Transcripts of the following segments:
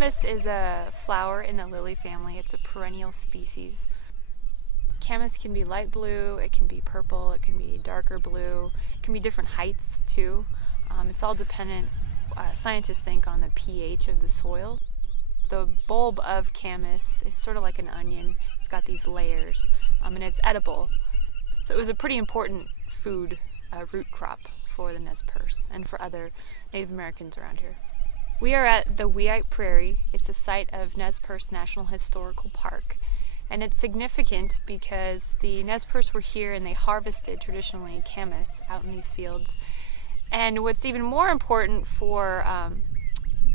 Camas is a flower in the lily family. It's a perennial species. Camas can be light blue, it can be purple, it can be darker blue, it can be different heights too. It's all dependent, scientists think, on the pH of the soil. The bulb of Camas is sort of like an onion. It's got these layers, and it's edible. So it was a pretty important food root crop for the Nez Perce and for other Native Americans around here. We are at the Weippe Prairie. It's a site of Nez Perce National Historical Park. And it's significant because the Nez Perce were here and they harvested traditionally camas out in these fields. And what's even more important for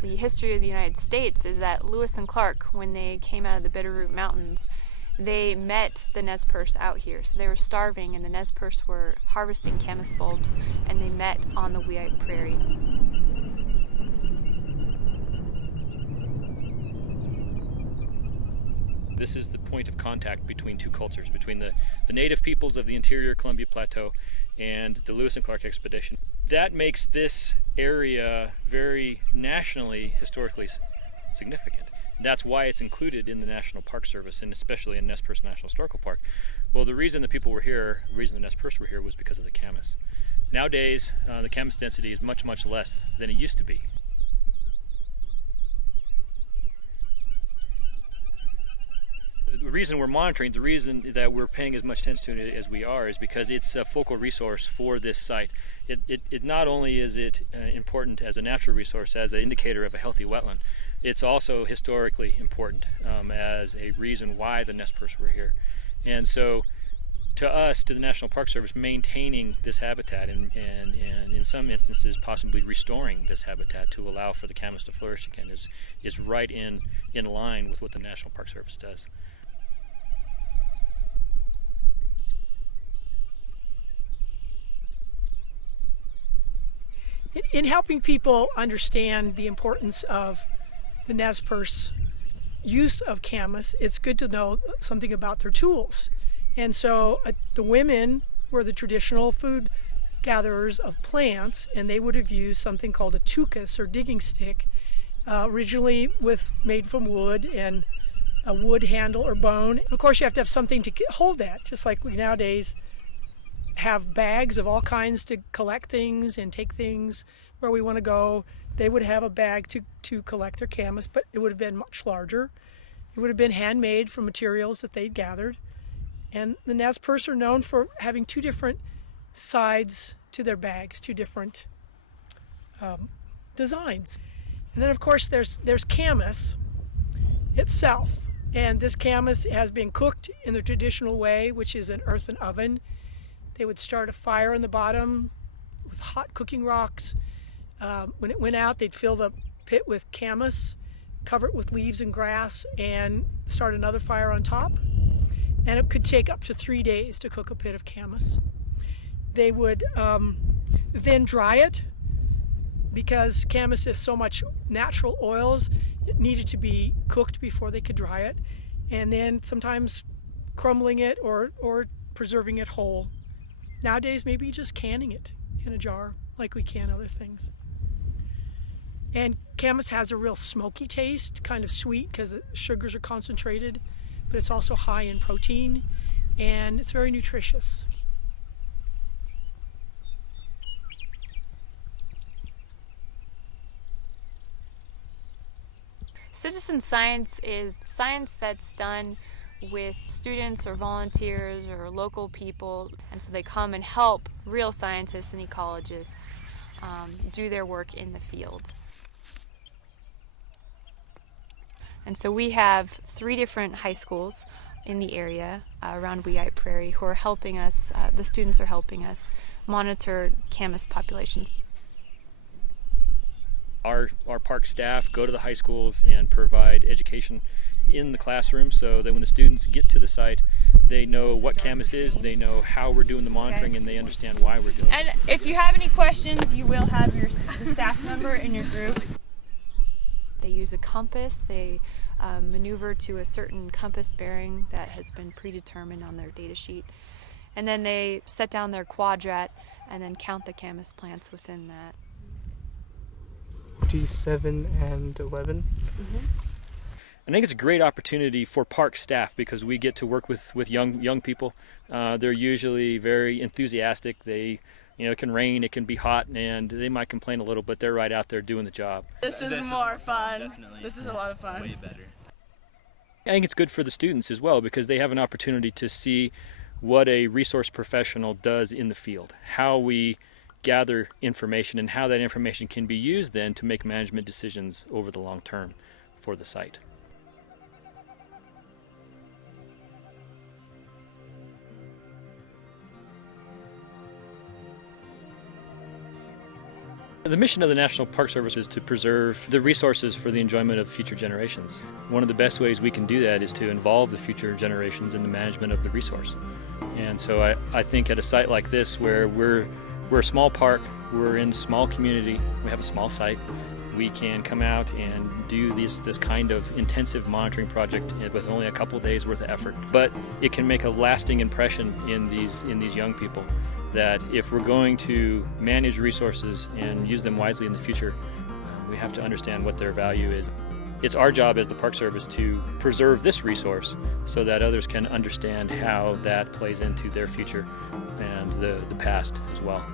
the history of the United States is that Lewis and Clark, when they came out of the Bitterroot Mountains, they met the Nez Perce out here. So they were starving and the Nez Perce were harvesting camas bulbs, and they met on the Weippe Prairie. This is the point of contact between two cultures, between the native peoples of the interior Columbia Plateau and the Lewis and Clark expedition. That makes this area very nationally, historically significant. That's why it's included in the National Park Service, and especially in Nez Perce National Historical Park. Well, the reason the people were here, the reason the Nez Perce were here, was because of the camas. Nowadays, the camas density is much, much less than it used to be. The reason we're monitoring, the reason that we're paying as much attention to it as we are, is because it's a focal resource for this site. It not only is it important as a natural resource, as an indicator of a healthy wetland, it's also historically important as a reason why the Nez Perce were here. And so, to us, to the National Park Service, maintaining this habitat and in some instances possibly restoring this habitat to allow for the camas to flourish again is right in line with what the National Park Service does. In helping people understand the importance of the Nez Perce use of camas, it's good to know something about their tools. And so the women were the traditional food gatherers of plants, and they would have used something called a tucus, or digging stick, originally made from wood and a wood handle or bone. Of course, you have to have something to hold that, just like we nowadays have bags of all kinds to collect things and take things where we want to go. They would have a bag to collect their camas, but it would have been much larger. It would have been handmade from materials that they'd gathered. And the Nez Perce are known for having two different sides to their bags, two different designs. And then, of course, there's camas itself. And this camas has been cooked in the traditional way, which is an earthen oven. They would start a fire on the bottom with hot cooking rocks. When it went out, they'd fill the pit with camas, cover it with leaves and grass, and start another fire on top. And it could take up to 3 days to cook a pit of camas. They would then dry it, because camas is so much natural oils, it needed to be cooked before they could dry it, and then sometimes crumbling it or preserving it whole. Nowadays, maybe just canning it in a jar like we can other things. And camas has a real smoky taste, kind of sweet because the sugars are concentrated, but it's also high in protein, and it's very nutritious. Citizen science is science that's done with students or volunteers or local people, and so they come and help real scientists and ecologists do their work in the field. And so we have 3 different high schools in the area around Weippe Prairie who are helping us, the students are helping us monitor camas populations. Our park staff go to the high schools and provide education in the classroom so that when the students get to the site, they know what camas is, they know how we're doing the monitoring, and they understand why we're doing it. And if you have any questions, you will have the staff member in your group. They use a compass. They maneuver to a certain compass bearing that has been predetermined on their data sheet. And then they set down their quadrat and then count the camas plants within that. G7 and 11. I think it's a great opportunity for park staff because we get to work with young people. They're usually very enthusiastic. It can rain, it can be hot, and they might complain a little, but they're right out there doing the job. This is more fun. Definitely. This is a lot of fun. Way better. I think it's good for the students as well because they have an opportunity to see what a resource professional does in the field, how we gather information, and how that information can be used then to make management decisions over the long term for the site. The mission of the National Park Service is to preserve the resources for the enjoyment of future generations. One of the best ways we can do that is to involve the future generations in the management of the resource. And so I think at a site like this where we're a small park, we're in a small community, we have a small site, we can come out and do this kind of intensive monitoring project with only a couple days worth of effort. But it can make a lasting impression in these young people that if we're going to manage resources and use them wisely in the future, we have to understand what their value is. It's our job as the Park Service to preserve this resource so that others can understand how that plays into their future and the past as well.